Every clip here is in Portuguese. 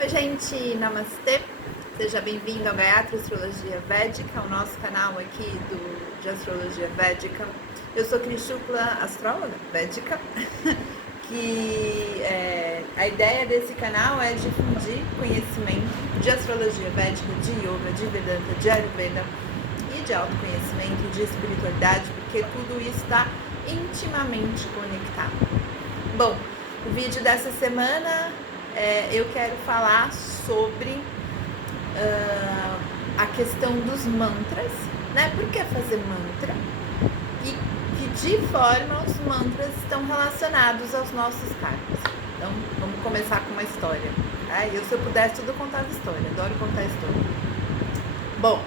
Oi gente, Namastê, seja bem-vindo ao Gayatri Astrologia Védica, o nosso canal aqui de Astrologia Védica. Eu sou Cris Shukla, astróloga védica, a ideia desse canal é difundir conhecimento de astrologia védica, de yoga, de Vedanta, de Ayurveda e de autoconhecimento, de espiritualidade, porque tudo isso está intimamente conectado. Bom, o vídeo dessa semana eu quero falar sobre a questão dos mantras, né? Por que fazer mantra? E de que forma os mantras estão relacionados aos nossos karmas. Então, vamos começar com uma história. Tá? Se eu pudesse, tudo contava história. Adoro contar história. Bom,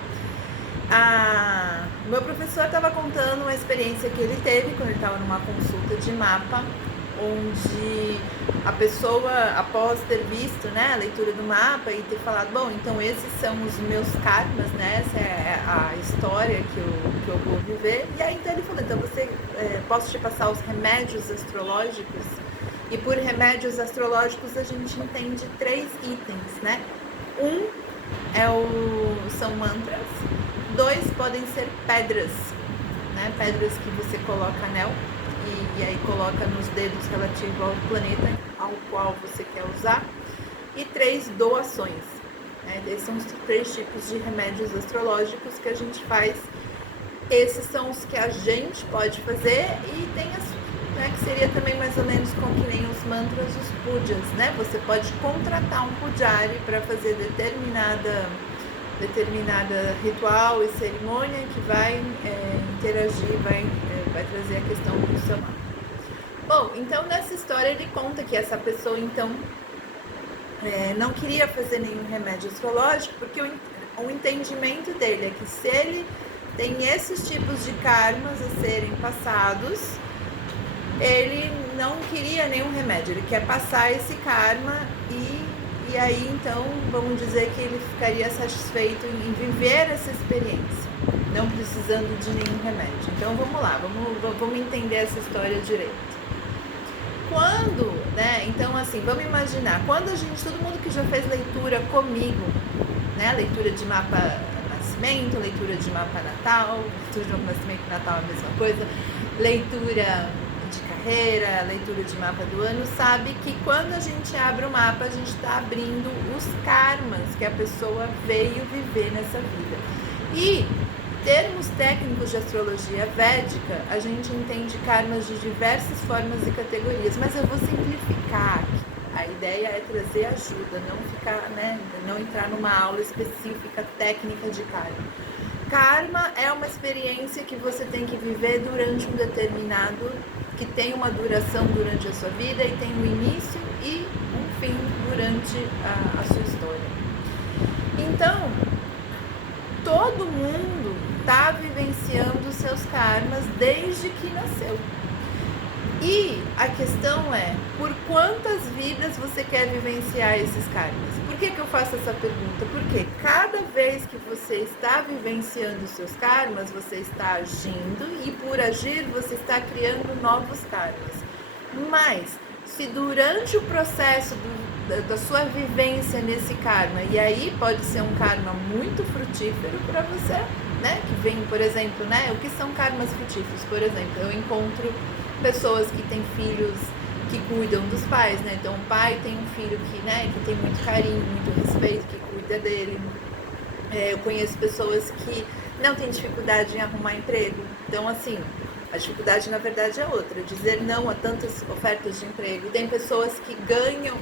meu professor estava contando uma experiência que ele teve quando ele estava numa consulta de mapa, onde a pessoa, após ter visto, né, a leitura do mapa e ter falado, bom, então esses são os meus karmas, né, essa é a história que eu vou viver. E aí então ele falou, então posso te passar os remédios astrológicos? E por remédios astrológicos a gente entende 3 itens, né? São mantras, 2 podem ser pedras, né? Pedras que você coloca anel e aí coloca nos dedos relativo ao planeta ao qual você quer usar. E 3 doações, né? Esses são os 3 tipos de remédios astrológicos que a gente faz. Esses são os que a gente pode fazer e tem que seria também mais ou menos como que nem os mantras, os pujas, né? Você pode contratar um pujari para fazer determinada ritual e cerimônia que vai interagir, vai trazer a questão do seu mapa. Bom, então nessa história ele conta que essa pessoa então não queria fazer nenhum remédio astrológico porque o entendimento dele é que se ele tem esses tipos de karmas a serem passados, ele não queria nenhum remédio, ele quer passar esse karma e aí então vamos dizer que ele ficaria satisfeito em viver essa experiência, não precisando de nenhum remédio. Então vamos lá, vamos entender essa história direito. Então assim, vamos imaginar, todo mundo que já fez leitura comigo, né, leitura de mapa nascimento, leitura de mapa natal, leitura de mapa nascimento e natal é a mesma coisa, leitura de carreira, leitura de mapa do ano, sabe que quando a gente abre o mapa, a gente está abrindo os karmas que a pessoa veio viver nessa vida. E termos técnicos de astrologia védica, a gente entende karmas de diversas formas e categorias, mas eu vou simplificar aqui. A ideia é trazer ajuda, não entrar numa aula específica técnica de karma. Karma é uma experiência que você tem que viver durante um determinado, que tem uma duração durante a sua vida e tem um início e um fim durante a sua história. Então, todo mundo está vivenciando os seus karmas desde que nasceu. E a questão é, por quantas vidas você quer vivenciar esses karmas? Por que eu faço essa pergunta? Porque cada vez que você está vivenciando os seus karmas, você está agindo e por agir você está criando novos karmas. Mas, se durante o processo da sua vivência nesse karma, e aí pode ser um karma muito frutífero para você, né? Que vem, por exemplo, né? O que são karmas frutíferos? Por exemplo, eu encontro pessoas que têm filhos que cuidam dos pais, né? Então o pai tem um filho que tem muito carinho, muito respeito, que cuida dele. Eu conheço pessoas que não têm dificuldade em arrumar emprego. Então, assim, a dificuldade na verdade é outra, dizer não a tantas ofertas de emprego. Tem pessoas que ganham,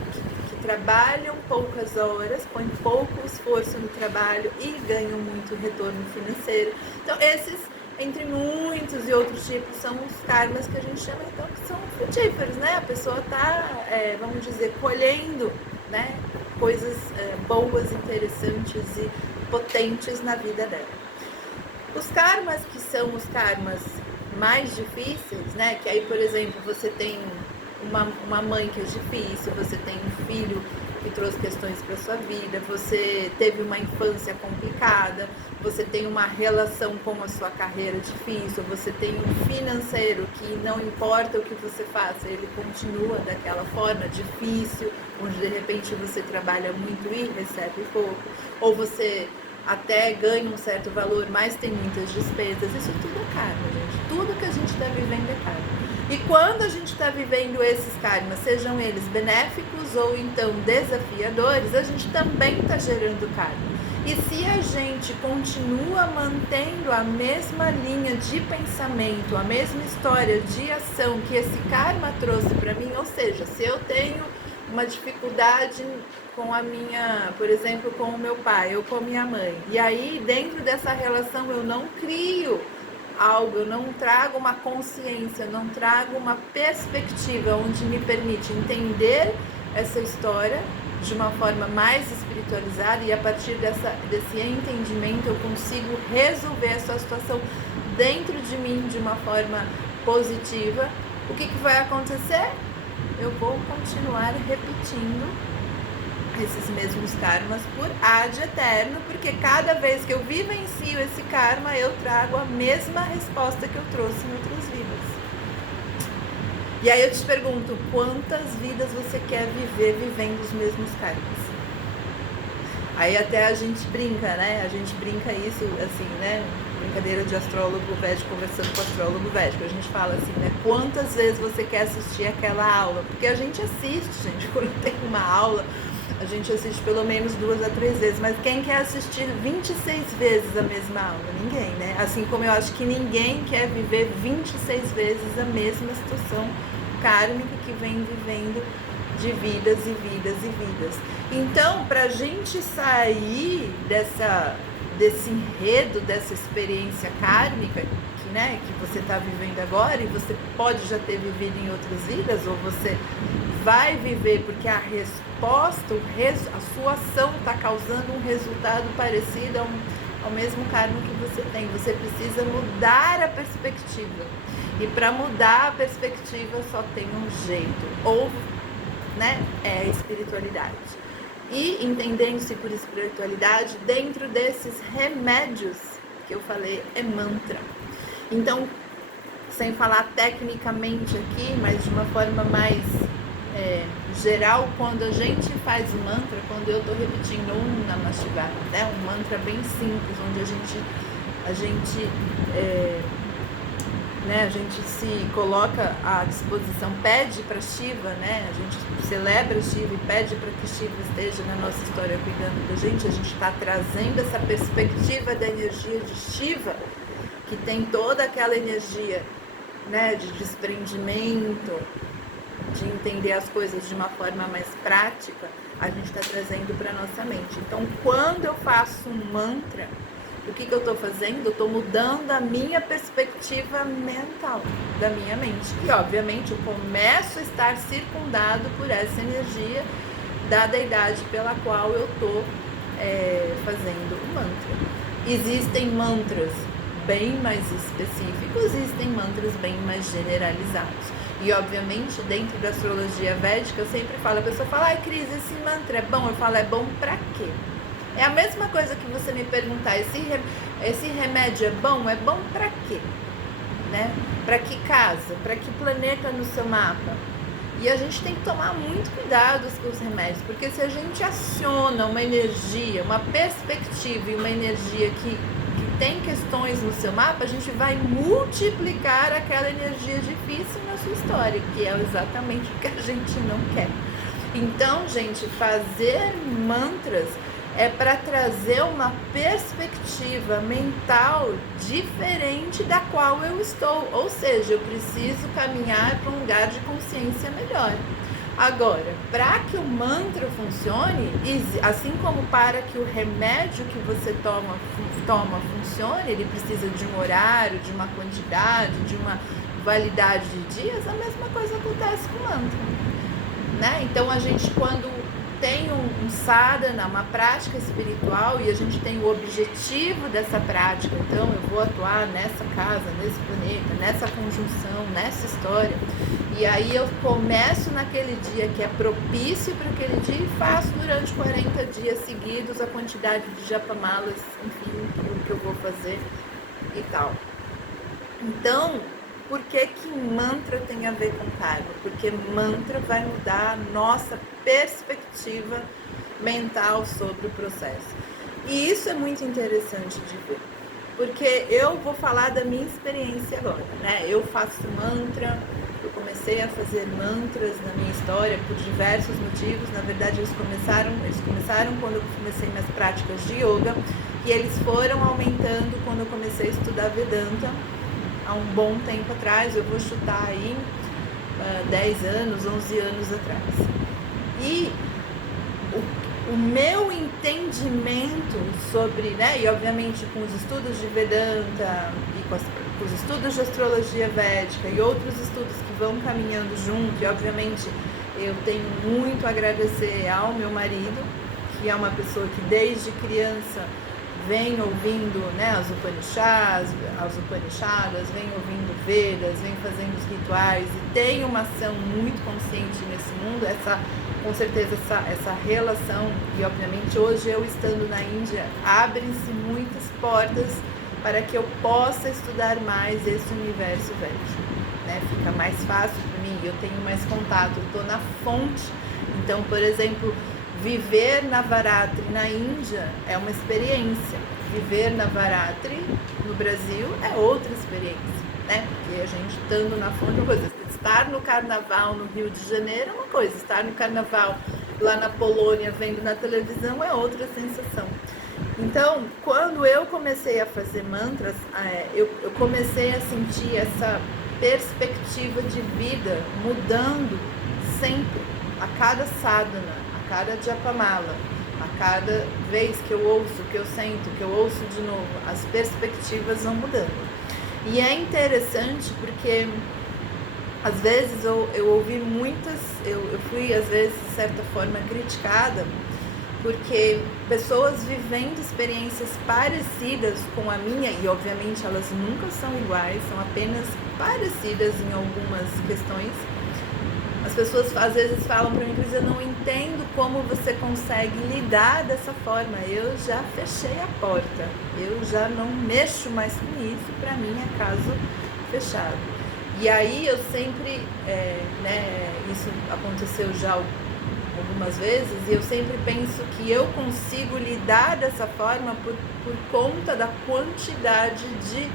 que trabalham poucas horas, põem pouco esforço no trabalho e ganham muito retorno financeiro. Então, esses, entre muitos e outros tipos, são os karmas que a gente chama, então, que são frutíferos, né? A pessoa está, vamos dizer, colhendo, né, coisas boas, interessantes e potentes na vida dela. Os karmas que são os karmas mais difíceis, né, que aí, por exemplo, você tem uma mãe que é difícil, você tem um filho que trouxe questões para sua vida, você teve uma infância complicada, você tem uma relação com a sua carreira difícil, você tem um financeiro que não importa o que você faça, ele continua daquela forma difícil, onde de repente você trabalha muito e recebe pouco, ou você até ganha um certo valor, mas tem muitas despesas. Isso tudo é karma, gente. Tudo que a gente está vivendo é karma. E quando a gente está vivendo esses karmas, sejam eles benéficos ou então desafiadores, a gente também está gerando karma. E se a gente continua mantendo a mesma linha de pensamento, a mesma história de ação que esse karma trouxe para mim, ou seja, se eu tenho uma dificuldade com a minha, por exemplo, com o meu pai ou com a minha mãe, e aí dentro dessa relação eu não crio algo, eu não trago uma consciência, eu não trago uma perspectiva onde me permite entender essa história de uma forma mais espiritualizada, e a partir desse entendimento eu consigo resolver essa situação dentro de mim de uma forma positiva. O que vai acontecer? Eu vou continuar repetindo esses mesmos karmas por ad eterno, porque cada vez que eu vivencio esse karma, eu trago a mesma resposta que eu trouxe em outras vidas. E aí eu te pergunto, quantas vidas você quer viver vivendo os mesmos karmas? Aí até a gente brinca, né? A gente brinca isso, assim, né? Brincadeira de astrólogo védico conversando com astrólogo védico. A gente fala assim, né? Quantas vezes você quer assistir aquela aula? Porque a gente assiste, gente, quando tem uma aula, a gente assiste pelo menos 2 a 3 vezes, mas quem quer assistir 26 vezes a mesma aula? Ninguém, né? Assim como eu acho que ninguém quer viver 26 vezes a mesma situação kármica que vem vivendo de vidas e vidas e vidas. Então, para a gente sair desse enredo, dessa experiência kármica, que você está vivendo agora, e você pode já ter vivido em outras vidas, ou você vai viver porque a resposta, a sua ação está causando um resultado parecido ao mesmo karma que você tem. Você precisa mudar a perspectiva. E para mudar a perspectiva só tem um jeito, ou é a espiritualidade. E entendendo-se por espiritualidade, dentro desses remédios que eu falei, é mantra. Então, sem falar tecnicamente aqui, mas de uma forma mais geral, quando a gente faz o mantra, quando eu estou repetindo um Namah Shivaya, um mantra bem simples, onde a gente se coloca à disposição, pede para Shiva, a gente celebra Shiva e pede para que Shiva esteja na nossa história cuidando da gente. A gente está trazendo essa perspectiva da energia de Shiva, que tem toda aquela energia de desprendimento, de entender as coisas de uma forma mais prática, a gente está trazendo para a nossa mente. Então, quando eu faço um mantra, o que eu estou fazendo? Eu estou mudando a minha perspectiva mental, da minha mente. E, obviamente, eu começo a estar circundado por essa energia da deidade pela qual eu estou fazendo o mantra. Existem mantras bem mais específicos, existem mantras bem mais generalizados. E, obviamente, dentro da astrologia védica, eu sempre falo, a pessoa fala, Cris, esse mantra é bom? Eu falo, é bom pra quê? É a mesma coisa que você me perguntar, esse remédio é bom? É bom pra quê? Pra que casa? Pra que planeta no seu mapa? E a gente tem que tomar muito cuidado com os remédios, porque se a gente aciona uma energia, uma perspectiva e uma energia que tem questões no seu mapa, a gente vai multiplicar aquela energia difícil na sua história, que é exatamente o que a gente não quer. Então, gente, fazer mantras é para trazer uma perspectiva mental diferente da qual eu estou, ou seja, eu preciso caminhar para um lugar de consciência melhor. Agora, para que o mantra funcione, assim como para que o remédio que você toma funcione, ele precisa de um horário, de uma quantidade, de uma validade de dias, a mesma coisa acontece com o mantra. Então, a gente, quando tem um sadhana, uma prática espiritual, e a gente tem o objetivo dessa prática, então eu vou atuar nessa casa, nesse planeta, nessa conjunção, nessa história, E aí eu começo naquele dia que é propício para aquele dia e faço durante 40 dias seguidos a quantidade de japamalas, enfim, o que eu vou fazer e tal. Então, por que que mantra tem a ver com karma? Porque mantra vai mudar a nossa perspectiva mental sobre o processo. E isso é muito interessante de ver. Porque eu vou falar da minha experiência agora, né? Eu faço mantra, eu comecei a fazer mantras na minha história por diversos motivos. Na verdade, eles começaram quando eu comecei minhas práticas de yoga e eles foram aumentando quando eu comecei a estudar Vedanta há um bom tempo atrás. Eu vou chutar aí 10 anos, 11 anos atrás. E o meu entendimento sobre, né, e obviamente com os estudos de Vedanta e com os estudos de astrologia védica e outros estudos que vão caminhando junto, e obviamente eu tenho muito a agradecer ao meu marido, que é uma pessoa que desde criança vem ouvindo, né, as Upanishadas, vem ouvindo Vedas, vem fazendo os rituais e tem uma ação muito consciente nesse mundo, com certeza essa relação, e obviamente hoje eu estando na Índia, abrem-se muitas portas para que eu possa estudar mais esse universo védico, né? Fica mais fácil para mim, eu tenho mais contato, eu estou na fonte. Então, por exemplo, viver Navaratri na Índia é uma experiência, viver Navaratri no Brasil é outra experiência, né? Porque a gente estando na fonte é uma coisa, estar no carnaval no Rio de Janeiro é uma coisa, estar no carnaval lá na Polônia vendo na televisão é outra sensação. Então, quando eu comecei a fazer mantras, eu comecei a sentir essa perspectiva de vida mudando sempre, a cada sadhana, a cada japamala, a cada vez que eu ouço, que eu sento, que eu ouço de novo, as perspectivas vão mudando. E é interessante porque às vezes eu ouvi muitas, eu fui às vezes de certa forma criticada porque pessoas vivendo experiências parecidas com a minha, e obviamente elas nunca são iguais, são apenas parecidas em algumas questões. As pessoas às vezes falam para mim, Cris, eu não entendo como você consegue lidar dessa forma, eu já fechei a porta, eu já não mexo mais com isso, para mim é caso fechado. E aí eu sempre, isso aconteceu já algumas vezes, e eu sempre penso que eu consigo lidar dessa forma por conta da quantidade de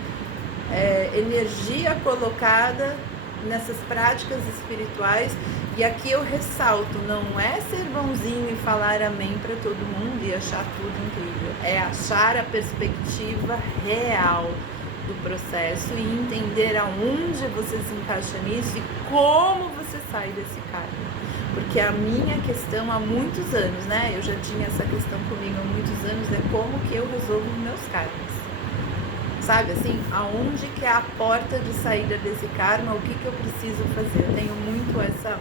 energia colocada nessas práticas espirituais. E aqui eu ressalto, não é ser bonzinho e falar amém para todo mundo e achar tudo incrível, é achar a perspectiva real do processo e entender aonde você se encaixa nisso e como você sai desse karma. Porque a minha questão há muitos anos, né? Eu já tinha essa questão comigo há muitos anos, é como que eu resolvo meus karmas. Sabe assim, aonde que é a porta de saída desse karma, o que que eu preciso fazer? Eu tenho muito essa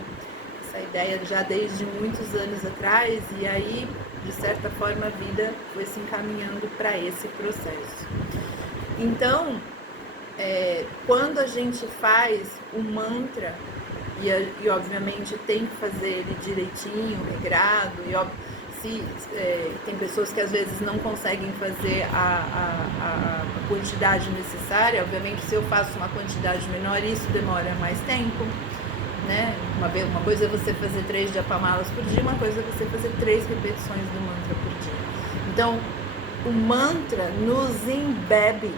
ideia já desde muitos anos atrás, e aí, de certa forma, a vida foi se encaminhando para esse processo. Então, quando a gente faz o mantra, e obviamente tem que fazer ele direitinho, regrado, e tem pessoas que às vezes não conseguem fazer a quantidade necessária, obviamente se eu faço uma quantidade menor, isso demora mais tempo, né? Uma coisa é você fazer 3 japamalas por dia, uma coisa é você fazer 3 repetições do mantra por dia. Então, o mantra nos embebe,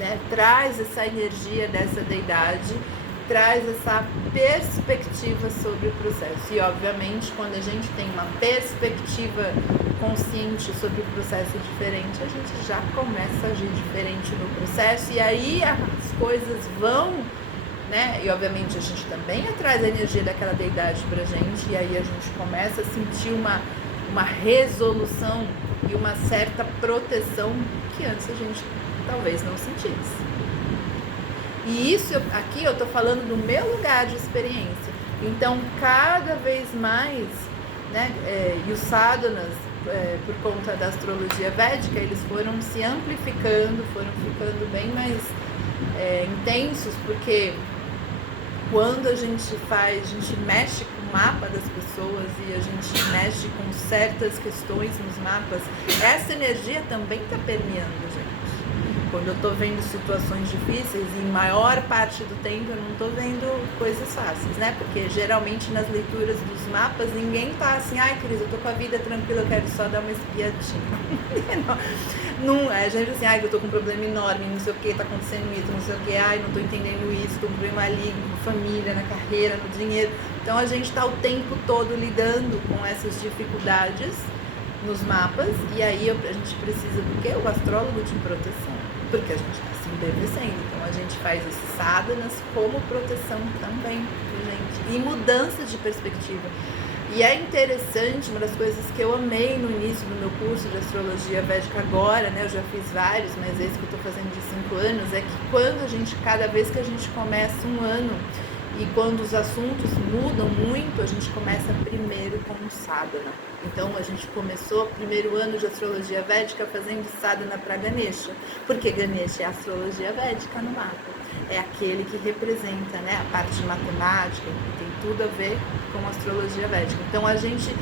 né? Traz essa energia dessa deidade, traz essa perspectiva sobre o processo. E obviamente quando a gente tem uma perspectiva consciente sobre o processo diferente, a gente já começa a agir diferente no processo, e aí as coisas vão, né? E obviamente a gente também traz a energia daquela deidade pra gente, e aí a gente começa a sentir uma resolução e uma certa proteção que antes a gente talvez não sentisse. E isso aqui eu tô falando do meu lugar de experiência. Então, cada vez mais, né, e os sadhanas, por conta da astrologia védica, eles foram se amplificando, foram ficando bem mais intensos, porque Quando a gente mexe com o mapa das pessoas e a gente mexe com certas questões nos mapas, essa energia também está permeando, gente. Quando eu tô vendo situações difíceis, em maior parte do tempo eu não tô vendo coisas fáceis, né? Porque geralmente nas leituras dos mapas ninguém tá assim, ai Cris, eu tô com a vida tranquila, eu quero só dar uma espiadinha. Não é, gente, assim, ai, eu tô com um problema enorme, não sei o que, tá acontecendo isso, não sei o que, ai, não tô entendendo isso, tô com um problema ali, com família, na carreira, no dinheiro. Então a gente tá o tempo todo lidando com essas dificuldades nos mapas, e aí a gente precisa do quê? O astrólogo de proteção, porque a gente está se envelhecendo, então a gente faz esses sadhanas como proteção também, gente, e mudança de perspectiva. E é interessante, uma das coisas que eu amei no início do meu curso de astrologia védica agora, né, eu já fiz vários, mas esse que eu estou fazendo de 5 anos, é que quando a gente, cada vez que a gente começa um ano, e quando os assuntos mudam muito, a gente começa primeiro com um sadhana. Então a gente começou o primeiro ano de astrologia védica fazendo sadhana para Ganesha, porque Ganesha é a astrologia védica no mapa. É aquele que representa, né, a parte matemática, que tem tudo a ver com a astrologia védica. Então a gente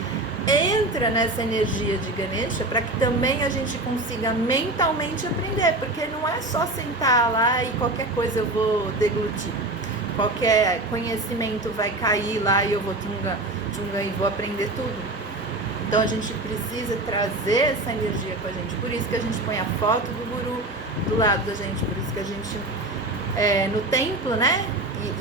entra nessa energia de Ganesha para que também a gente consiga mentalmente aprender, porque não é só sentar lá e qualquer coisa eu vou deglutir. Qualquer conhecimento vai cair lá e eu vou tunga e vou aprender tudo. Então a gente precisa trazer essa energia com a gente. Por isso que a gente põe a foto do guru do lado da gente. Por isso que a gente, no templo, né?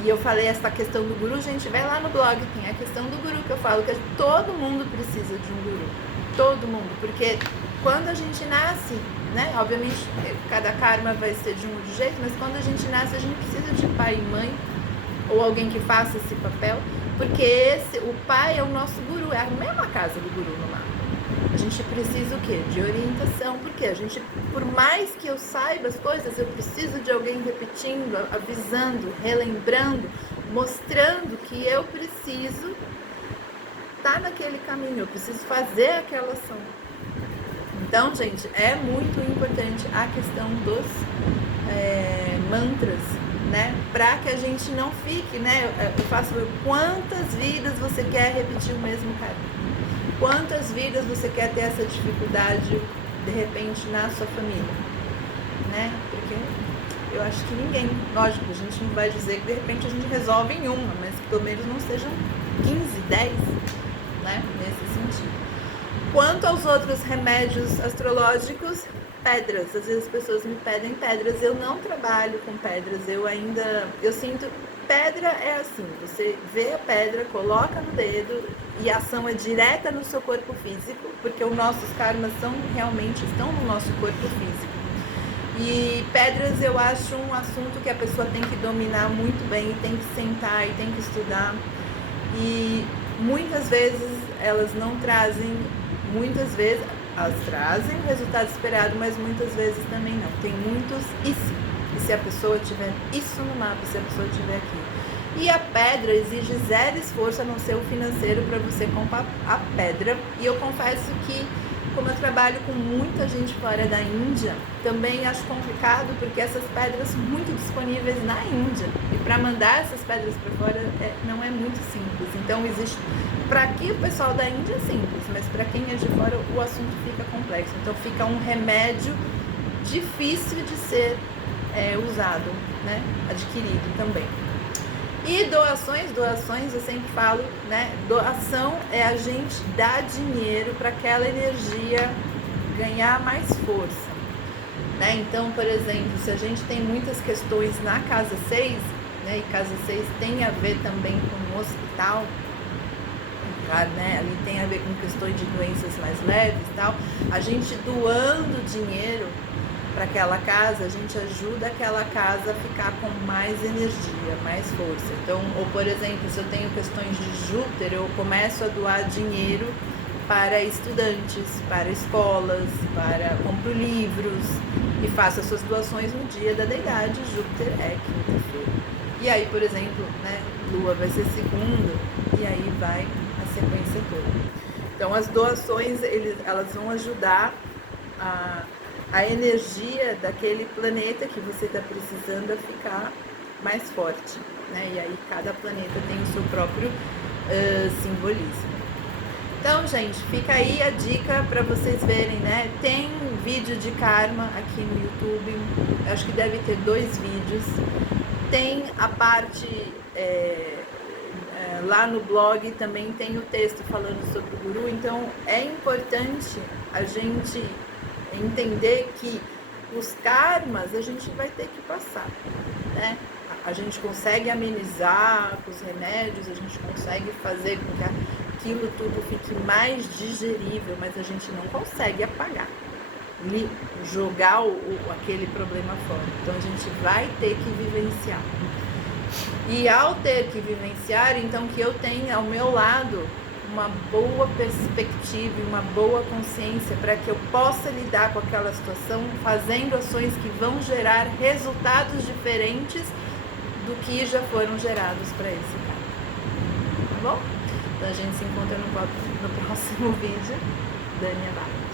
E eu falei essa questão do guru, gente, vai lá no blog, tem a questão do guru, que eu falo que todo mundo precisa de um guru. Todo mundo. Porque quando a gente nasce, né? Obviamente, cada karma vai ser de um jeito, mas quando a gente nasce, a gente precisa de pai e mãe, ou alguém que faça esse papel, porque o pai é o nosso guru, é a mesma casa do guru no mapa. A gente precisa o quê? De orientação, porque a gente, por mais que eu saiba as coisas, eu preciso de alguém repetindo, avisando, relembrando, mostrando que eu preciso estar naquele caminho, eu preciso fazer aquela ação. Então, gente, é muito importante a questão dos mantras, né? Para que a gente não fique, né? Eu faço quantas vidas você quer repetir o mesmo caminho? Quantas vidas você quer ter essa dificuldade de repente na sua família, né? Porque eu acho que ninguém, lógico, a gente não vai dizer que de repente a gente resolve em uma, mas que pelo menos não sejam 15, 10, né? Nesse sentido. Quanto aos outros remédios astrológicos, pedras. Às vezes as pessoas me pedem pedras. Eu não trabalho com pedras. Eu sinto, pedra é assim, você vê a pedra, coloca no dedo e a ação é direta no seu corpo físico, porque os nossos karmas realmente estão no nosso corpo físico. E pedras eu acho um assunto que a pessoa tem que dominar muito bem, e tem que sentar e tem que estudar. E muitas vezes elas não trazem, muitas vezes elas trazem o resultado esperado, mas muitas vezes também não. Tem muitos e se a pessoa tiver isso no mapa, se a pessoa tiver aqui. E a pedra exige zero esforço, a não ser o financeiro, para você comprar a pedra. E eu confesso que, como eu trabalho com muita gente fora da Índia, também acho complicado, porque essas pedras são muito disponíveis na Índia. E para mandar essas pedras para fora não é muito simples. Então existe... Para aqui o pessoal da Índia é simples, mas para quem é de fora o assunto fica complexo. Então fica um remédio difícil de ser usado, né? Adquirido também. E doações eu sempre falo, né? Doação é a gente dar dinheiro para aquela energia ganhar mais força, né? Então, por exemplo, se a gente tem muitas questões na casa 6, né? E casa 6 tem a ver também com o hospital, claro, né? Ali tem a ver com questões de doenças mais leves e tal. A gente doando dinheiro para aquela casa, a gente ajuda aquela casa a ficar com mais energia, mais força. Então, ou por exemplo, se eu tenho questões de Júpiter, eu começo a doar dinheiro para estudantes, para escolas, compro livros e faço as suas doações no dia da deidade. Júpiter é quinta-feira. E aí, por exemplo, né, Lua vai ser segunda e aí vai a sequência toda. Então, as doações, elas vão ajudar a energia daquele planeta que você está precisando a ficar mais forte. né? E aí cada planeta tem o seu próprio simbolismo. Então, gente, fica aí a dica para vocês verem, né? Tem um vídeo de karma aqui no YouTube, acho que deve ter 2 vídeos. Tem a parte lá no blog, também tem o texto falando sobre o guru. Então, é importante a gente entender que os karmas a gente vai ter que passar, né? A gente consegue amenizar com os remédios, a gente consegue fazer com que aquilo tudo fique mais digerível, mas a gente não consegue apagar, jogar aquele problema fora. Então a gente vai ter que vivenciar. E ao ter que vivenciar, então que eu tenha ao meu lado uma boa perspectiva, uma boa consciência para que eu possa lidar com aquela situação, fazendo ações que vão gerar resultados diferentes do que já foram gerados para esse cara. Tá bom? Então a gente se encontra no próximo vídeo. Dani Abad.